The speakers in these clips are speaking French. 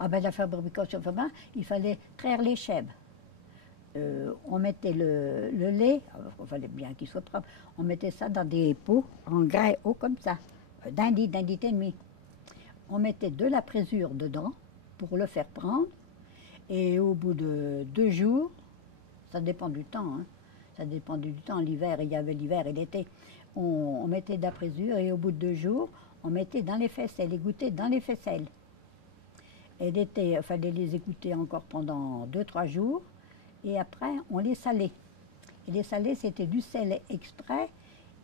Ah ben la fabrication du fromage, il fallait traire les chèvres. On mettait le lait, il fallait bien qu'il soit propre, on mettait ça dans des pots en grès haut comme ça, d'un litre et demi. On mettait de la présure dedans pour le faire prendre, et au bout de 2 jours, ça dépend du temps, hein, ça dépend du temps, l'hiver, il y avait l'hiver et l'été, on mettait de la présure et au bout de 2 jours, on mettait dans les faisselles, égoutter dans les faisselles. Et l'été, il fallait les égoutter encore pendant 2 3 jours. Et après, on les salait. Et les salés, c'était du sel exprès.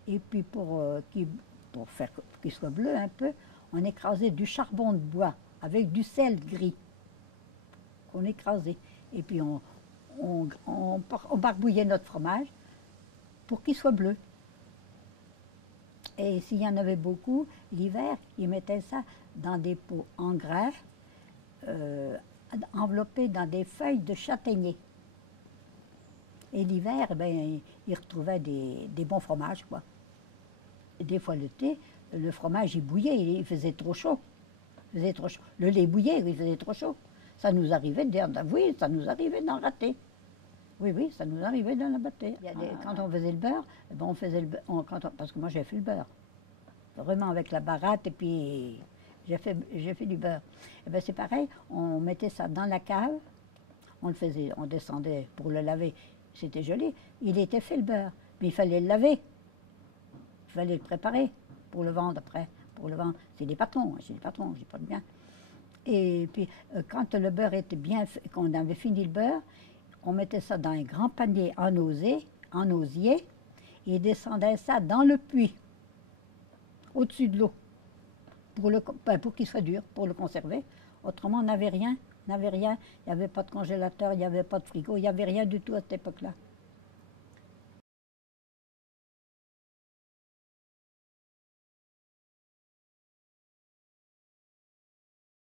Et puis, pour faire qu'ils soient bleus un peu, on écrasait du charbon de bois avec du sel gris qu'on écrasait. Et puis, on barbouillait notre fromage pour qu'il soit bleu. Et s'il y en avait beaucoup, l'hiver, ils mettaient ça dans des pots en grès, enveloppés dans des feuilles de châtaignier. Et l'hiver, ben, ils retrouvaient des bons fromages, quoi. Et des fois, l'été, le fromage, il bouillait, il faisait trop chaud. Il faisait trop chaud. Le lait bouillait, il faisait trop chaud. Ça nous arrivait oui, ça nous arrivait d'en rater. Oui, oui, ça nous arrivait d'en rater. Quand on faisait le beurre, ben on faisait le beurre, parce que moi, j'ai fait le beurre. Vraiment avec la baratte, et puis j'ai fait du beurre. Et ben, c'est pareil, on mettait ça dans la cave, on descendait pour le laver. C'était joli. Il était fait le beurre, mais il fallait le laver. Il fallait le préparer pour le vendre après. Pour le vendre, c'est des patrons, j'ai pas de bien. Et puis, quand le beurre était bien fait, qu'on avait fini le beurre, on mettait ça dans un grand panier en osier, et descendait ça dans le puits, au-dessus de l'eau, pour qu'il soit dur, pour le conserver. Autrement, on n'avait rien. Il n'y avait pas de congélateur, il n'y avait pas de frigo, il n'y avait rien du tout à cette époque-là.